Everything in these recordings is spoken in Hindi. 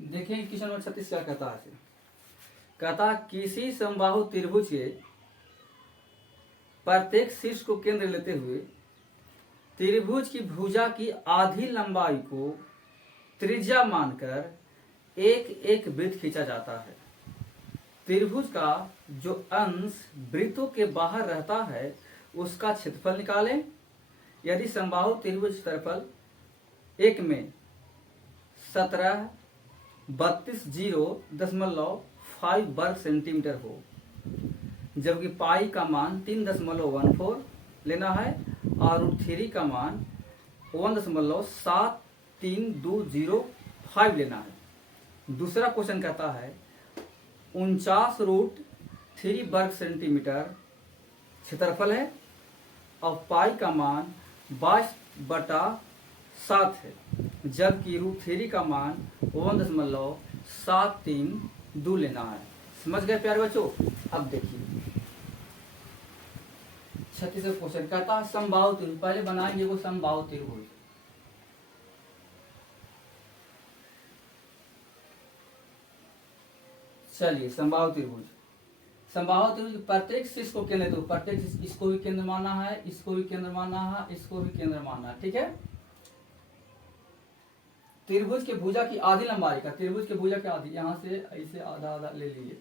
देखिए क्वेश्चन नंबर 36 क्या कहता है। कहता किसी समबाहु त्रिभुज के प्रत्येक शीर्ष को केंद्र लेते हुए त्रिभुज की भुजा की आधी लंबाई को त्रिज्या मानकर एक एक वृत्त खींचा जाता है। त्रिभुज का जो अंश वृत्तों के बाहर रहता है उसका क्षेत्रफल निकालें। यदि समबाहु त्रिभुज क्षेत्रफल एक में 1732.05 वर्ग सेंटीमीटर हो, जबकि पाई का मान 3.14 लेना है और रूट 3 का मान 1.73205 लेना है। दूसरा क्वेश्चन कहता है 49√3 वर्ग सेंटीमीटर क्षेत्रफल है और पाई का मान 22/7 है, जबकि रूट 3 का मान 1.732 लेना है। समझ गए प्यारे बच्चों। अब देखिए 36 क्वेश्चन कहता है समबाहु त्रिभुज। पहले बनाएंगे वो समबाहु त्रिभुज। चलिए समबाहु त्रिभुज। समबाहु त्रिभुज प्रत्येक शीर्ष को केंद्र, तो प्रत्येक इसको भी केंद्र मानना है, इसको भी केंद्र मानना है, इसको भी केंद्र मानना है। ठीक है। त्रिभुज के भुजा की आधी लंबाई का, त्रिभुज के भुजा की आधी, यहां से ऐसे आधा आधा ले लीजिए,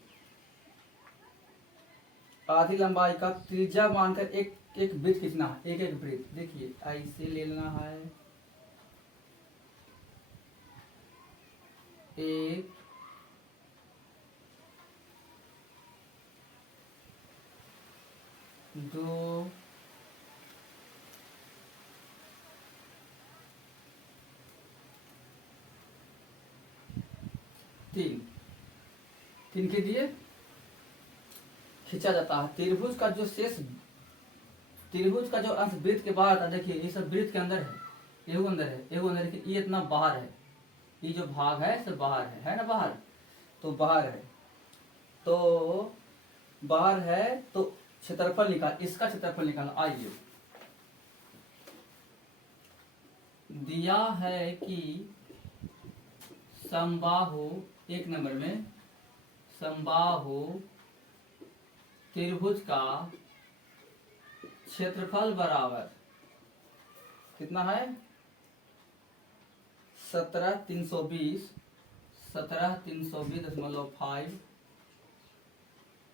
आधी लंबाई का त्रिज्या मानकर एक एक वृत्त खींचना है, एक एक वृत्त। देखिए ऐसे ले लेना है, एक दो तीन, तीन के दिए खींचा जाता है। त्रिभुज का जो शेष, त्रिभुज का जो अंश वृत्त के बाहर था, देखिए ये सब वृत्त के अंदर है, एगो अंदर है, एगो अंदर है, ये इतना बाहर है, ये जो भाग है सब बाहर है ना, बाहर तो बाहर है, तो बाहर है तो क्षेत्रफल निकाल, इसका क्षेत्रफल निकालना। आइए दिया है कि समबाहु, एक नंबर में समबाहु त्रिभुज का क्षेत्रफल बराबर कितना है 17,320.5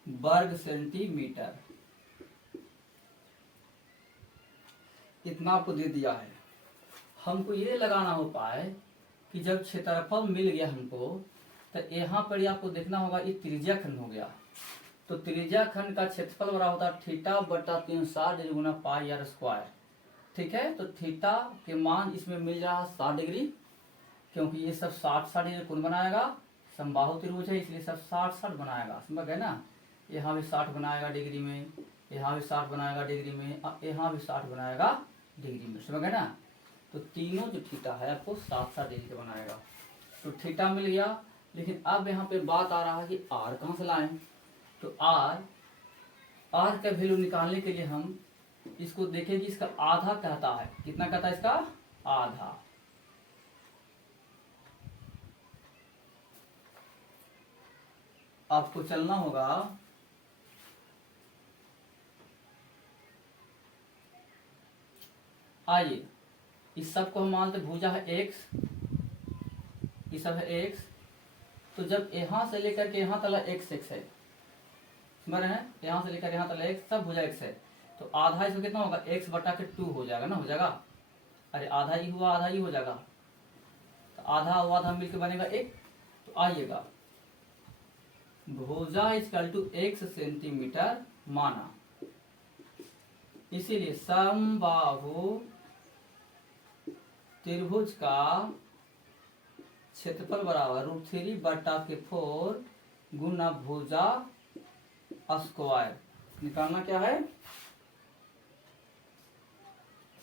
वर्ग सेंटीमीटर, इतना आपको दे दिया है। हमको ये लगाना हो पाए कि जब क्षेत्रफल मिल गया हमको, तो यहाँ पर आपको देखना होगा ये त्रिज्या खंड हो गया, तो त्रिज्या खंड का क्षेत्रफल बराबर होता है θ/360 गुना पाई r स्क्वायर। ठीक है। तो थीटा के मान इसमें मिल रहा है 60 डिग्री, क्योंकि ये सब 60 डिग्री कोण बनाएगा, समबाहु त्रिभुज है इसलिए सब 60 बनाएगा। समझ गए ना। यहाँ भी 60 बनाएगा डिग्री में, यहाँ भी 60 बनाएगा डिग्री में, यहाँ भी 60 बनाएगा डिग्री में। समझ गए ना। तो तीनों जो थीटा है आपको 60 डिग्री का बनाएगा। तो थीटा मिल गया। लेकिन अब यहाँ पे बात आ रहा है कि आर कहाँ से लाएं। तो आर का वैल्यू निकालने के लिए हम इसको देखें कि इसका आधा कहता है, कितना कहता है इसका आधा। आपको चलना होगा आइए इस सब को हम मानते भुजा है x, ये सब है x, तो जब यहां से लेकर के यहां तक x है, समझ रहे हैं, यहां से लेकर यहां तक x सब भुजा x है, तो आधा इसमें कितना होगा x/2 हो जाएगा ना, हो जाएगा। अरे आधा ही हुआ, आधा ही हो जाएगा, तो आधा और आधा मिलकर बनेगा 1। तो आइएगा भुजा = x सेंटीमीटर माना, इसीलिए समबाहु त्रिभुज का क्षेत्रफल बराबर √3/4 गुना भुजा स्क्वायर। निकालना क्या है,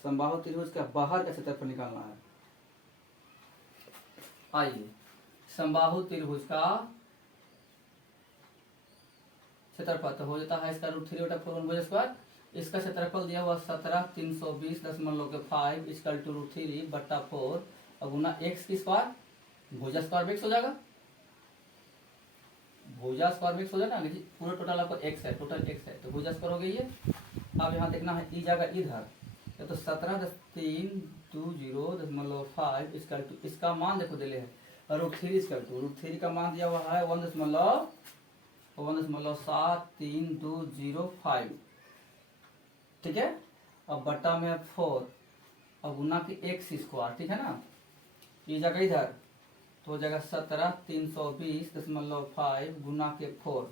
समबाहु त्रिभुज का बाहर का क्षेत्रफल निकालना है। आइए समबाहु त्रिभुज का क्षेत्रफल तो हो जाता है इसका √3/4 भुजा स्क्वायर। इसका क्षेत्रफल दिया हुआ 17,320.5 = √3/4 और गुना x की स्क्वायर, भुजा स्क्वायर x हो जाएगा। भुजा स्क्वायर में x हो जाए ना कि पूरा टोटल आपको x है, टोटल x है, तो भुजा स्क्वायर हो गई है। अब यहाँ देखना है ई जगह इधर, तो 17.320.5 इसका मान देखो दिले है, √3 का मान दिया हुआ है 1.7325, ठीक है। अब बट्टा में 4 और गुना की x स्क्वायर, ठीक है ना, ये जगह इधर तो हो जाएगा 17,320.5 गुना के 4,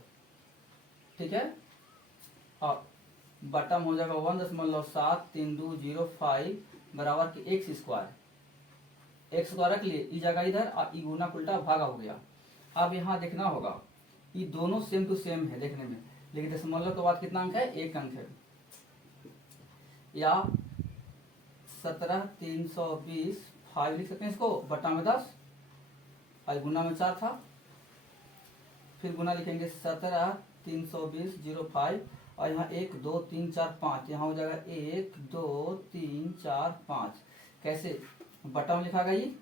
ठीक है। और बटम हो जाएगा 1.7325 बराबर के x स्क्वायर रख लिए, ई जगह इधर और ई गुना उल्टा भागा हो गया। अब यहाँ देखना होगा ये दोनों सेम टू सेम है देखने में, लेकिन दशमलव के बाद कितना अंक है, 1 अंक है। या 17,320 लिख सकते हैं इसको, बटा में 10 और गुना में 4 था, फिर गुना लिखेंगे 17,320.05 और यहाँ 1 2 3 4 5, यहाँ हो जाएगा 1 2 3 4 5। कैसे बटा में लिखा गया, ये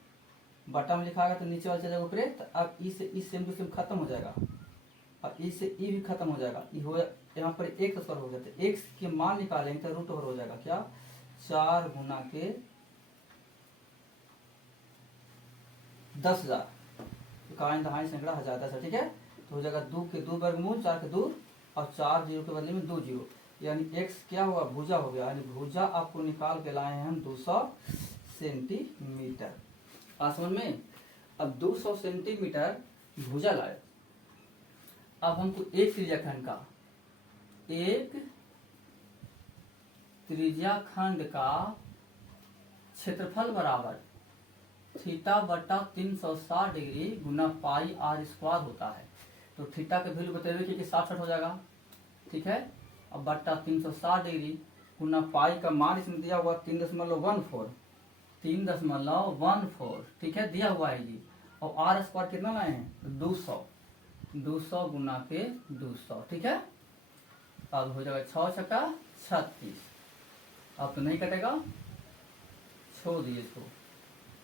बटा में लिखा गया तो नीचे वाला चलेगा ऊपर, तो अब ई से ई सेम टू सेम खत्म हो जाएगा और ई से ई भी खत्म हो जाएगा, ई हो यहाँ पर एक स्क्वायर हो जाता है, x के मान निकालेंगे तो रूट ओवर हो जाएगा क्या, 4 गुना के 10,000, इकाई दहाई सैकड़ा हजार 10, ठीक है। तो हो जाएगा 2 के 2 वर्गमूल, 4 के 2 और 4 जीरो के बदले में 2 जीरो, यानी x क्या हुआ, भुजा हो गया, यानी भुजा आपको निकाल के लाए हैं हम 200 सेंटीमीटर। समझ में, अब 200 सेंटीमीटर भुजा लाए। अब हमको एक त्रिज्याखंड का, एक त्रिज्याखंड का क्षेत्रफल बराबर थीटा बटा 360 डिग्री गुना पाई r स्क्वायर होता है। तो थीटा के वैल्यू बताइए कि 60 हो जाएगा, ठीक है। अब बट्टा 360 डिग्री गुना पाई का मान इसमें दिया हुआ 3.14, ठीक है, दिया हुआ है ये। और r स्क्वायर कितना लाए हैं, 200 गुना के 200, ठीक है। अब हो जाएगा 6 छक्का 36, अब तो नहीं कटेगा, छोड़ दिए इसको,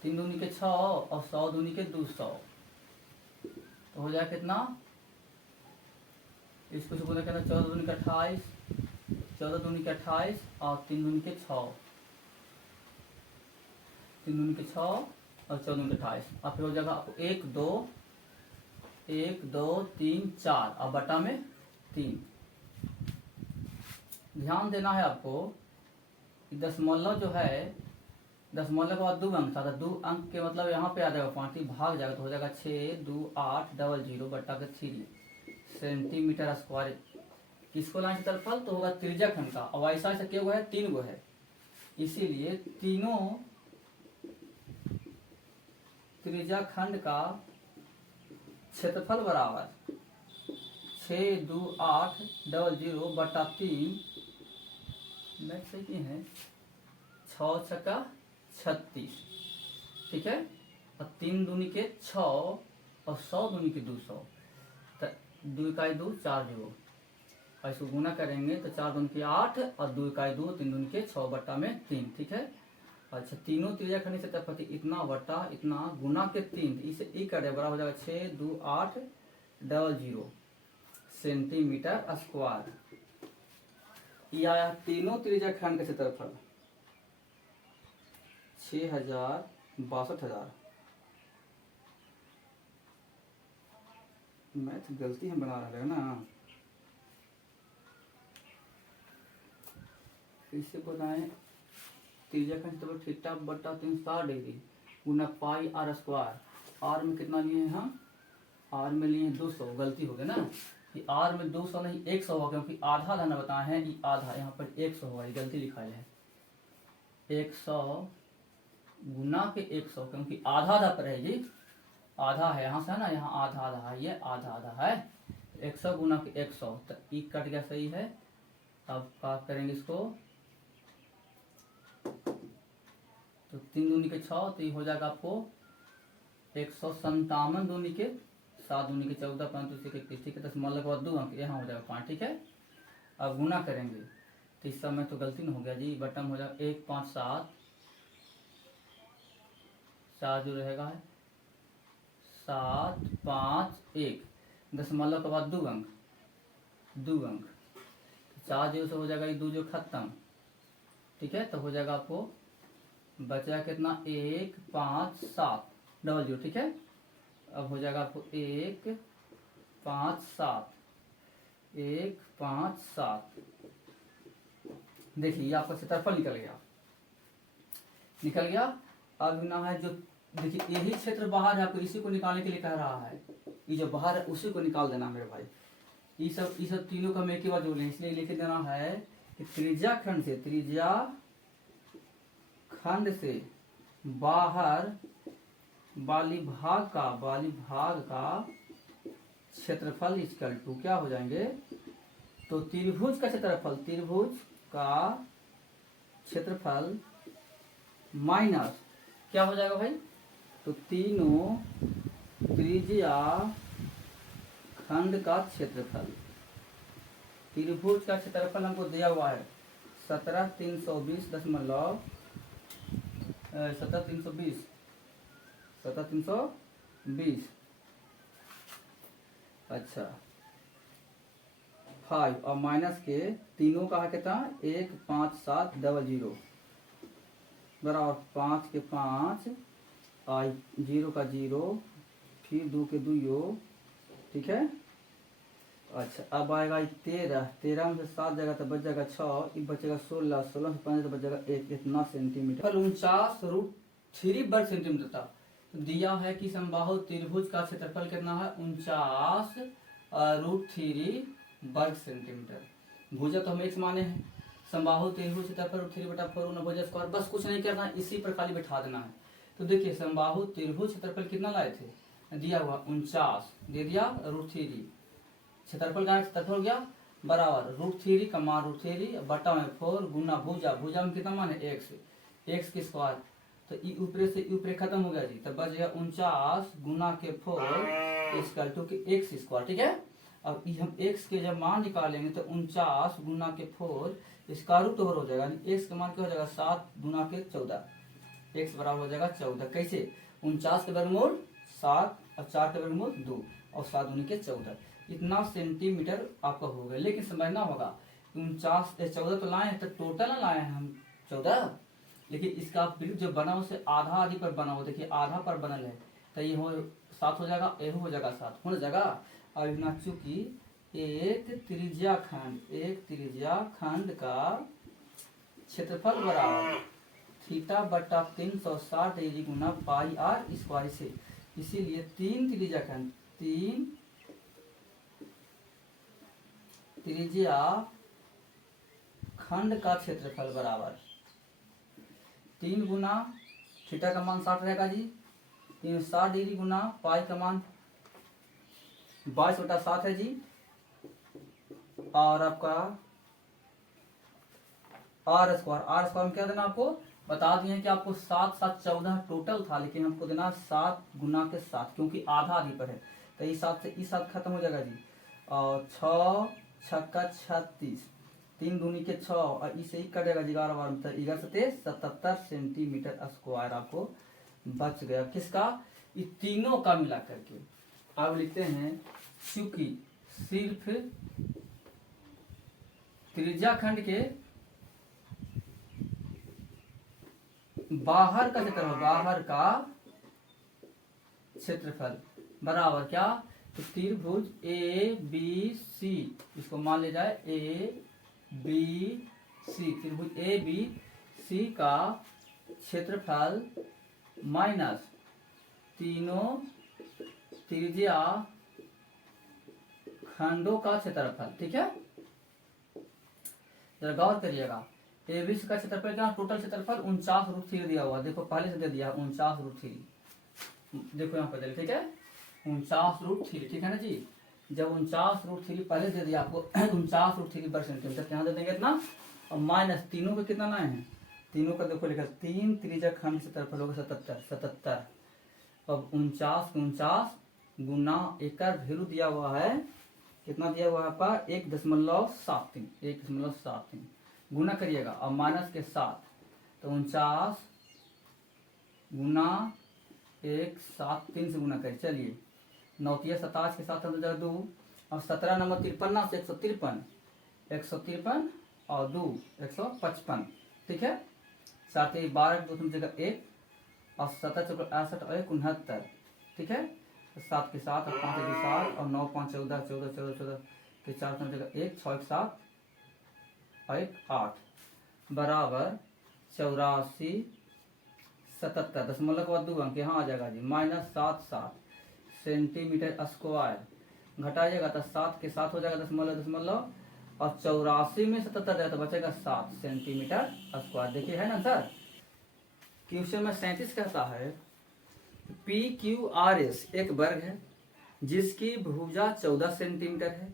3 दूनी के 6 और 100 दूनी के 200, तो हो जाएगा कितना, इसको गुना करना 14 दूनी के 28, 14 दूनी के 28 और 3 दूनी के 6, 3 दूनी के 6 और 14 दूनी के 28। अब फिर हो जाएगा आपको 1 2 3 4 और बटा में 3। ध्यान देना है आपको कि दशमलव जो है, दशमलव के बाद 2 अंक था, तो 2 अंक के मतलब यहाँ पे आ जाएगा 5 भाग जाएगा, तो हो जाएगा 6 2 8 00 बट्टा के 3 सेंटीमीटर स्क्वायर। किसको लाइन क्षेत्रफल तो होगा त्रिज्याखंड का, और ऐसा ऐसा क्या हुआ है, 3 गो है, इसीलिए तीनों त्रिज्याखंड का क्षेत्रफल बराबर 6 2 8 00 बटा 3 मैथ सही की है, 6 छक्का 36, ठीक है। और 3 दूनी के 6 और 100 दूनी के 200, तो 2 इकाई 2 4 जीरो, और इसको गुना करेंगे तो 4 दूनी के 8 और 2 इकाई 2 3 दूनी के 6 बट्टा में 3, ठीक है। अच्छा, तीनों त्रिज्याखंड क्षेत्रफल इतना बट्टा इतना गुना के 3, इसे ई करे बराबर हो जाएगा 6 2 8 00 सेंटीमीटर स्क्वायर। यह आया तीनों त्रिज्याखंड का क्षेत्रफल 6,62,000। मैथ गलती हम बना रहे हैं ना, फिर से बताएं, त्रिज्याखंड क्षेत्रफल थीटा बटा 360 डिग्री गुना पाई r स्क्वायर। r में कितना लिए हैं हम, r में लिए 200, गलती हो गई ना, कि r में 200 नहीं 100 होगा, क्योंकि आधा आधा बताए हैं, ये आधा यहाँ पर 100 होगा, ये गलती लिखा है 100 गुना के 100, क्योंकि आधा आधा पर है जी, आधा है यहाँ से ना, यहाँ आधा आधा है, ये आधा आधा है, 100 गुना के 100, तो ई कट गया, सही है। अब काट करेंगे इसको, तो 3 दूनी के 6, तो ये हो जाएगा आपको 157 दूनी के 7 दूनी के 14 5 21, ठीक है। दशमलव के बाद 2 अंक, यहाँ हो जाएगा 5, ठीक है। अब गुना करेंगे तो इस समय तो गलती नहीं हो गया जी, बटन हो जाएगा 1 5 7 4 जो रहेगा 7 5 1, दशमलव के बाद 2 अंक, 2 अंक, 4 जीरो से हो जाएगा ये 2 जो खत्म, ठीक है। तो हो जाएगा आपको बचा कितना 1 5 7 डबल जीरो, ठीक है। अब हो जाएगा आपको 1 5 7, 1 5 7। देखिए ये आपका क्षेत्रफल निकल गया, निकल गया। अब ना है जो देखिए यही क्षेत्र बाहर है, आपको इसी को निकालने के लिए कह रहा है, ये जो बाहर है उसी को निकाल देना मेरे भाई। ये सब तीनों का हम एक ही बार जोड़ लें, इसलिए लिख देना है कि त्रिज्या खंड से बाहर वाली भाग का क्षेत्रफल इक्वल टू क्या हो जाएंगे, तो त्रिभुज का क्षेत्रफल माइनस क्या हो जाएगा भाई, तो तीनों त्रिज्या खंड का क्षेत्रफल। त्रिभुज का क्षेत्रफल हमको दिया हुआ है 17,320 अच्छा 5 और माइनस के तीनों का है कितना 1 5 7 डबल जीरो बराबर 5 के 5 और 0 का 0 फिर 2 के 2, ठीक है। अच्छा अब आएगा 13 में से 7 जाएगा तो बच जाएगा 6, ये बचेगा 16 से 5 तो बच जाएगा 1, इतना सेंटीमीटर। 49√3 वर्ग सेंटीमीटर था। तो दिया है कि समबाहु त्रिभुज का क्षेत्रफल कितना है 49√3 वर्ग सेंटीमीटर। भुजा तो हम एक माने हैं, समबाहु त्रिभुज क्षेत्रफल √3/4 भुजा स्क्वायर, बस कुछ नहीं करना, इसी पर खाली बैठा देना है। तो देखिए समबाहु त्रिभुज क्षेत्रफल कितना लाए थे, दिया हुआ 49 दे दिया √3, क्षेत्रफल का क्षेत्रफल हो गया बराबर √3 का मान √3 बटा में 4 गुना भुजा में कितना मान है x के स्क्वायर, तो ई ऊपरे से ऊपरे खत्म हो गया जी, तब बच गया 49 गुना के 4 इक्वल टू के x स्क्वायर, ठीक है। अब हम x के जब मान निकालेंगे तो 49 गुना के 4 इसका रूट ओवर हो जाएगा, x का मान क्या हो जाएगा 7 गुना के 14, x बराबर हो जाएगा 14। कैसे 49 के वर्गमूल 7 और 4 के वर्गमूल 2 और 7 दूनी के 14, इतना सेंटीमीटर आपका हो गया। लेकिन समझना होगा 14 तो लाए हैं, तो टोटल ना लाए हैं हम 14, लेकिन इसका जो बना उसे आधा आधी पर बना हो, देखिए आधा पर बनल है, तो ये हो 7 हो जाएगा, ये हो जाएगा 7 हो जाएगा। और इतना चूंकि एक त्रिज्या खंड का क्षेत्रफल बराबर थीटा बटा 360 डिग्री गुना पाई आर स्क्वायर से, इसीलिए 3 त्रिज्या खंड का क्षेत्रफल बराबर 3 गुना थीटा का मान 60 रहेगा जी, 360 डिग्री गुना पाई का मान 22/7 है जी, और आपका आर स्क्वायर में क्या देना आपको बता दिए कि आपको 7 7 14 टोटल था, लेकिन हमको देना 7 गुना के 7 क्योंकि आधा आधी पर है, तो इस 7 से इस 7 खत्म हो जाएगा जी, और 6 छक्का 36 3 दूनी के 6 और इसे ही कटेगा 11 बार 77 सेंटीमीटर स्क्वायर आपको बच गया। किसका, ये तीनों का मिला करके। अब लिखते हैं चूंकि सिर्फ त्रिज्या खंड के बाहर का क्षेत्रफल बराबर क्या, तो त्रिभुज ए बी सी, इसको मान ले जाए ए बी सी, त्रिभुज ए बी सी का क्षेत्रफल माइनस तीनों त्रिज्या खंडों का क्षेत्रफल, ठीक है। जरा गौर करिएगा, एबीसी का क्षेत्रफल क्या, टोटल क्षेत्रफल 49√3 दिया हुआ, देखो पहले से दे दिया 49√3, देखो यहाँ पर ठीक है 49√3, ठीक है ना जी। जब 49√3 पहले दे दिया आपको 49√3 वर्ग सेंटीमीटर, यहाँ दे देंगे इतना, और माइनस तीनों पे कितना लाए हैं, तीनों का देखो लिखा 3 त्रिज्या खंड क्षेत्रफल होगा 77। अब 49 गुना एक का वैल्यू दिया हुआ है, कितना दिया हुआ है आपका 1.73 गुना करिएगा और माइनस के 7, तो 49 गुना 1 7 3 से गुना करिए, चलिए 9 27 के साथ 2। अब 17 नंबर 53 से 153, 153 और 2 155, ठीक है। 7 12 2 जगह 1 और 17 चौक 68 और 1 69, ठीक है। 7 के साथ और 5 के 7 और 9 5 14 14 14 14 के 4 जगह 1 6 1 7 और 1 8 बराबर 84 77 दशमलव के बाद 2 अंक यहाँ आ जाएगा जी -77 सेंटीमीटर स्क्वायर। घटाइएगा तो 7 के 7 हो जाएगा दशमलव दशमलव और 84 में 77 है तो बचेगा 7 सेंटीमीटर स्क्वायर। देखिए है ना सर। क्वेश्चन में 37 कहता है PQRS एक वर्ग है जिसकी भुजा 14 सेंटीमीटर है।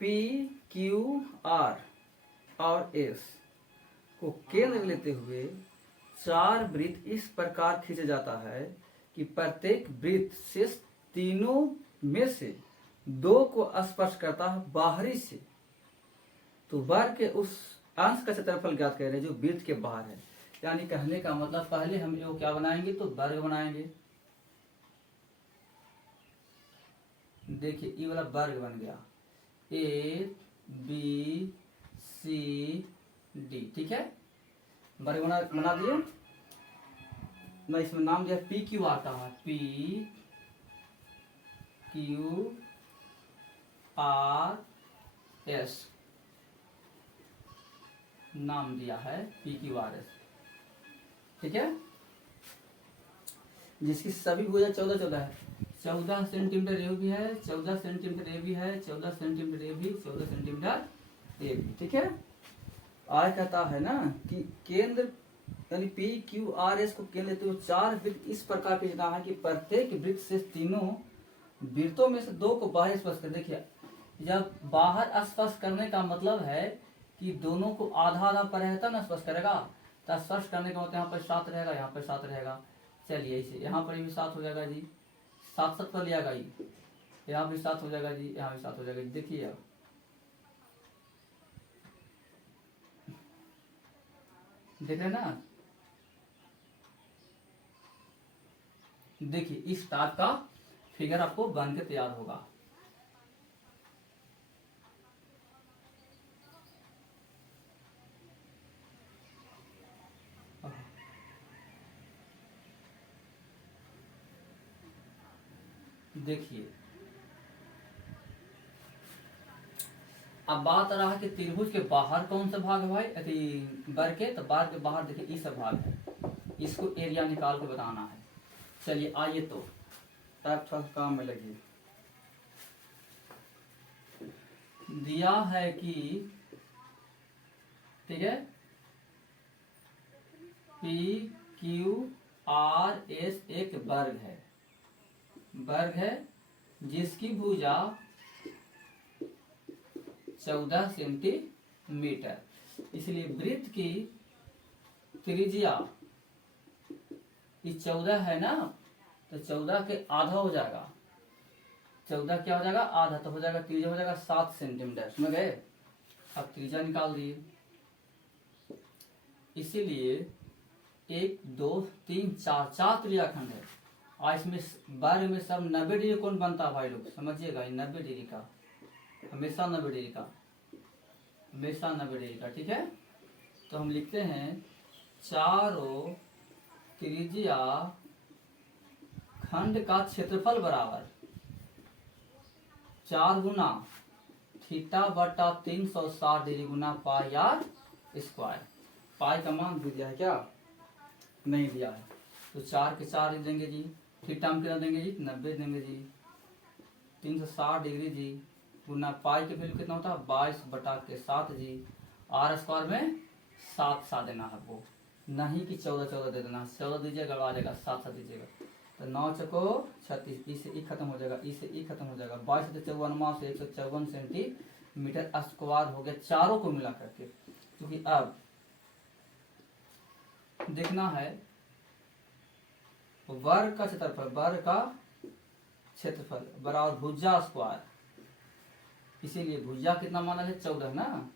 PQR और S को केंद्र लेते हुए 4 वृत्त इस प्रकार खींचा जाता है कि प्रत्येक वृत्त शेष तीनों में से 2 को स्पर्श करता है बाहरी से। तो वर्ग के उस अंश का क्षेत्रफल ज्ञात कर रहे हैं जो वृत्त के बाहर है। यानी कहने का मतलब पहले हम ये क्या बनाएंगे तो वर्ग बनाएंगे। देखिए ये वाला वर्ग बन गया A B C D, ठीक है। वर्ग बना दिए। मैं इसमें नाम दिया PQ आता है PQRS नाम दिया है PQRS, ठीक है। जिसकी सभी भुजा 14 14 है। 14 सेंटीमीटर ये भी है, 14 सेंटीमीटर ये भी है, 14 सेंटीमीटर ये भी, 14 सेंटीमीटर ये भी, ठीक है। आय कहता है ना कि केंद्र यानी PQRS को केंद्र लेते हुए 4 वृत्त इस प्रकार के जना है कि प्रत्येक वृत्त से तीनों वृत्तों में से 2 को बाहर स्पर्श कर। देखिए जब बाहर स्पर्श करने का मतलब है कि दोनों को आधा आधा पर है तब ना स्पर्श करेगा। तो स्पर्श करने का मतलब यहाँ पर 7 रहेगा, यहाँ पर 7 रहेगा। चलिए इसे यहाँ पर भी 7 हो जाएगा जी, 7 7 पर लिया गई, यहाँ भी 7 हो जाएगा जी, यहाँ भी 7 हो जाएगा। देखिए अब देख रहे ना। देखिए इस टाइप का फिगर आपको बन के तैयार होगा। देखिए अब बात आ रहा है कि त्रिभुज के बाहर कौन सा भाग है भाई, अति वर्ग के। तो वर्ग के बाहर देखिए इस भाग है, इसको एरिया निकाल के बताना है। चलिए आइए तो तब थोड़ा काम में लगिए। दिया है कि ठीक है PQRS एक वर्ग है, वर्ग है जिसकी भुजा 14 सेंटीमीटर। इसलिए वृत्त की त्रिज्या इस 14 है ना, तो 14 के आधा हो जाएगा। 14 क्या हो जाएगा आधा, तो हो जाएगा त्रिज्या हो जाएगा 7 सेंटीमीटर। समझ गए। अब त्रिज्या निकाल दिए। इसीलिए 1 2 3 4 4 त्रिज्याखंड है और इसमें वर्ग में सब 90 डिग्री कोण बनता है भाई लोग, समझिएगा। 90 डिग्री का हमेशा 90 डिग्री का, हमेशा 90 डिग्री का, ठीक है। तो हम लिखते हैं चारों त्रिज्या खंड का क्षेत्रफल बराबर 4 गुना थीटा बटा 360 डिग्री गुना पाई आर स्क्वायर। पाई का मान दिया है क्या, नहीं दिया है। तो 4 के 4 देंगे जी, थीटा हम कितना देंगे जी 90 देंगे जी, 360 डिग्री जी गुना पाई के वैल्यू कितना होता है 22 बटा के 7 जी। आर स्क्वायर में 7 7 देना है वो, नहीं कि 14 14 दे देना। 14 दीजिएगा गड़बड़ा जाएगा, 7 7 दीजिएगा। तो 9 चको 36, ई से ई खत्म हो जाएगा, ई से ई खत्म हो जाएगा। 22 से 54 से 154 सेंटीमीटर स्क्वायर हो गया चारों को मिला करके। क्योंकि अब देखना है वर्ग का क्षेत्रफल, वर्ग का क्षेत्रफल बराबर भुजा स्क्वायर। इसीलिए भुजा कितना माना है 14 ना,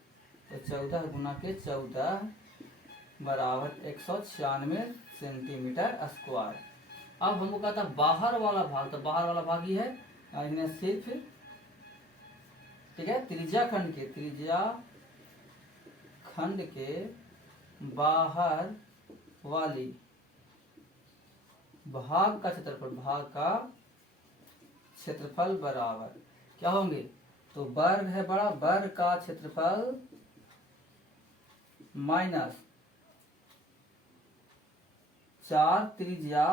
तो 14 गुना के 14 बराबर 196 सेंटीमीटर स्क्वायर। अब हमको कहता बाहर वाला भाग, तो बाहर वाला भाग ही है इन्हें सिर्फ, ठीक है, त्रिज्या खंड के बाहर वाली भाग का क्षेत्रफल बराबर क्या होंगे, तो वर्ग है बड़ा, वर्ग का क्षेत्रफल माइनस 4 त्रिज्या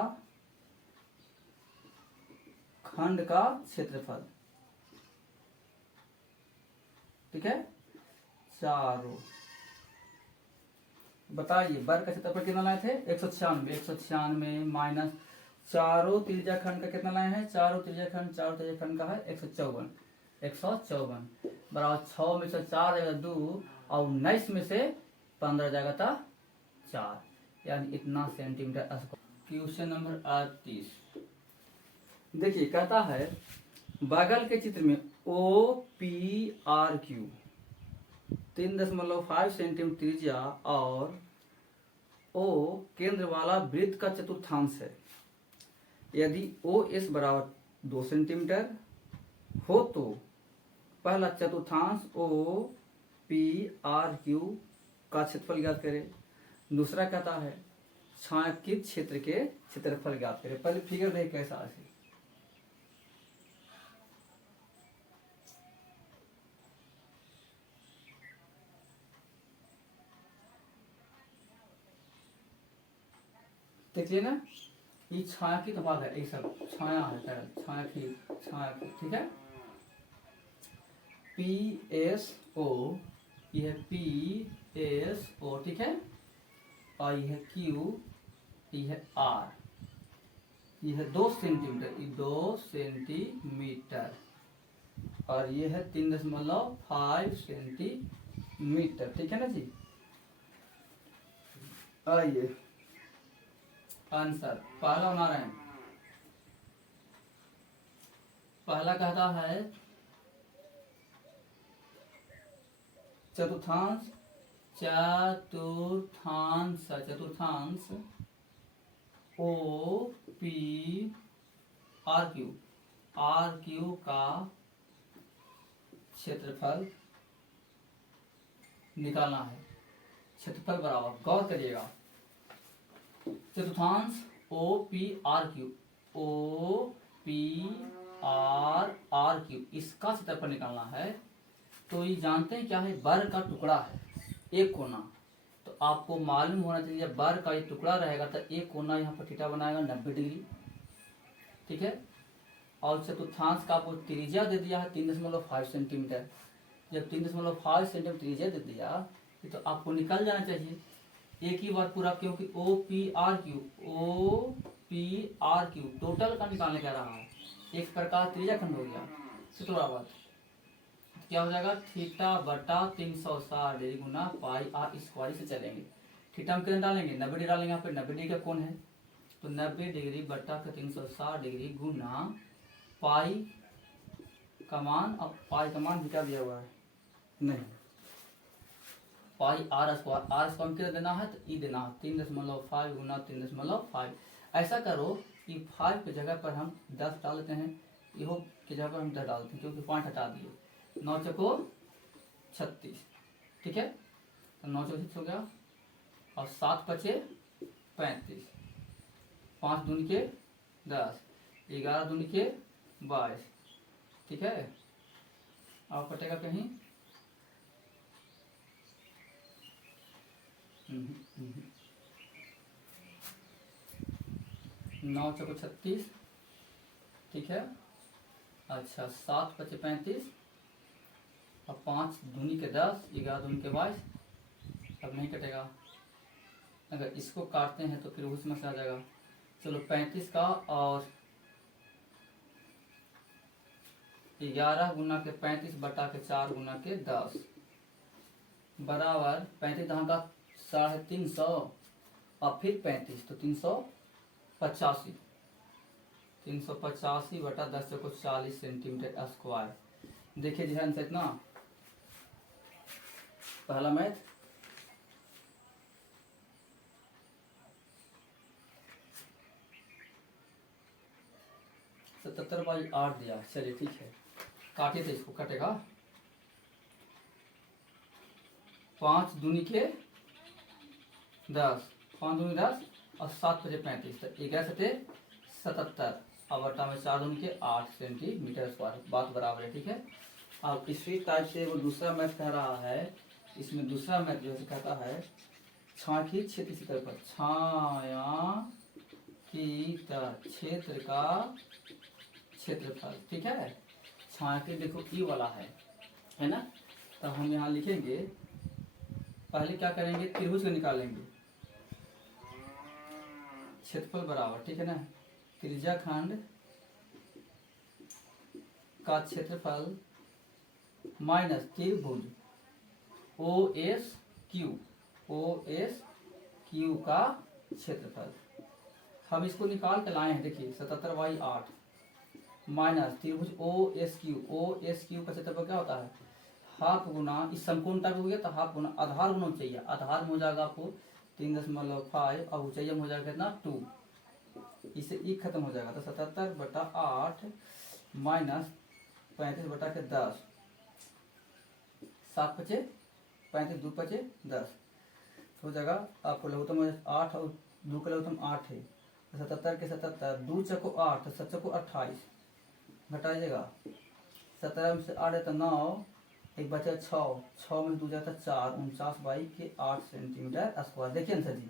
खंड का क्षेत्रफल, ठीक है, चारों। बताइए वर्ग का क्षेत्रफल कितना लाए थे, 196 माइनस चारों त्रिज्या खंड का कितना लाए हैं, चारों त्रिज्या खंड का है 154 बराबर 6 में से 4 जाएगा 2 और 19 में से 15 जाएगा था 4, यानी इतना सेंटीमीटर स्क्वायर। क्वेश्चन नंबर 38 देखिए, कहता है बगल के चित्र में OPRQ 3.5 सेंटीमीटर त्रिज्या और O केंद्र वाला वृत्त का चतुर्थांश है। यदि OS बराबर 2 सेंटीमीटर हो तो पहला चतुर्थांश OPRQ का क्षेत्रफल ज्ञात करें। दूसरा कहता है छायांकित क्षेत्र के क्षेत्रफल ज्ञात करें। पहले फिगर देख कैसा है, देखिए ना, ये छायांकित भाग है, ये सब छाया है, छायांकित, ठीक है। PSO, ये है PSO, ठीक है, और ये है Q, ये है R, ये है 2 सेंटीमीटर, ये 2 सेंटीमीटर, और ये है 3.5 सेंटीमीटर, ठीक है ना जी। आइए आंसर पहला बना रहे हैं। पहला कहता है चतुर्थांश OPRQ का क्षेत्रफल निकालना है। क्षेत्रफल बराबर, गौर करिएगा, चतुर्थांश OPRQ इसका क्षेत्रफल निकालना है। तो ये जानते हैं क्या है, वर्ग का टुकड़ा है, एक कोना, तो आपको मालूम होना चाहिए जब वर्ग का ये टुकड़ा रहेगा तो एक कोना यहाँ पर थीटा बनाएगा 90 डिग्री, ठीक है। और चतुर्थांश का आपको त्रिज्या दे दिया है 3.5 सेंटीमीटर। जब 3.5 सेंटीमीटर त्रिज्या दे दिया तो आपको निकल जाना चाहिए एक ही बार पूरा, क्योंकि OPRQ टोटल का निकालने कह रहा है। एक प्रकार त्रिज्या खंड हो गया, थोड़ा बात क्या हो जाएगा, थीटा बटा 360 डिग्री गुना पाई आर स्क्वायर से चलेंगे। थीटा हम कितना डालेंगे, 90 डिग्री डालेंगे, यहाँ पे 90 डिग्री का कोण है, तो 90 डिग्री बटा का 360 डिग्री गुना पाई का मान, अब पाई का मान क्या दिया हुआ है, नहीं, पाई आर स्क्वायर कितना देना है, तो ई देना है 3.5 गुना 3.5। ऐसा करो कि 5 की जगह पर हम 10 डाल लेते हैं, इहो की जगह पर हम 10 डालते हैं, क्योंकि 5 हटा दिए, 9 चको 36, ठीक है, तो 9 चको 36 हो गया, और 7 पचे 35, 5 दूनी के 10, 11 दूनी के 22, ठीक है। और कटेगा कहीं, 9 चको 36, ठीक है। अच्छा, 7 पचे 35, और 5 दूनी के 10, 11 दूनी के 22, अब नहीं कटेगा। अगर इसको काटते हैं तो फिर उसमें से आ जाएगा। चलो 35 का और 11 गुना के 35 बटा के 4 गुना के 10 बराबर 35 दहाँ का 350 और फिर 35 तो 385 बटा 10 चको 40 सेंटीमीटर स्क्वायर। देखिए ध्यान से इतना, पहला मैथ, 77/8 दिया। चलिए ठीक है, काटिए तो इसको कटेगा। 5 दूनी के 10, 5 दूनी 10 और 7 5 35, तो 11 सते 77 और बट्टा में 4 दूनी के 8 सेंटीमीटर स्क्वायर, बात बराबर है। ठीक है, अब इसी टाइप से वो दूसरा मैथ कह रहा है, इसमें दूसरा मैथ जो है कहता है छायांकित क्षेत्र की तरफ, छायांकित क्षेत्र का क्षेत्रफल। ठीक है, छायांकित देखो ई वाला है ना, तो हम यहाँ लिखेंगे, पहले क्या करेंगे, त्रिभुज को निकालेंगे, क्षेत्रफल बराबर, ठीक है ना, त्रिज्याखंड का क्षेत्रफल माइनस त्रिभुज OS Q का क्षेत्रफल। हम इसको निकाल के लाए हैं, देखिए 77/8 माइनस त्रिभुज OSQ का क्षेत्रफल क्या होता है, हाफ गुना, इस समकोण टाइप हो गया तो हाफ गुना आधार गुना ऊंचाई, आधार में हो जाएगा आपको 3.5 और ऊंचाई में हो जाएगा कितना 2, इससे ई खत्म हो जाएगा, तो 77/8 माइनस 35/10, 7 5 35, 2 5 10 हो जाएगा आपको लघुत्तम 8 और 2 का लघुत्तम 8 है, 77 के 77, 2 चको 8, 7 चको 28, घटाइएगा 17 में से 8 है तो 9, एक बचा 6 में 2 जाता 4, 49/8 सेंटीमीटर स्क्वायर। देखिए आंसर जी।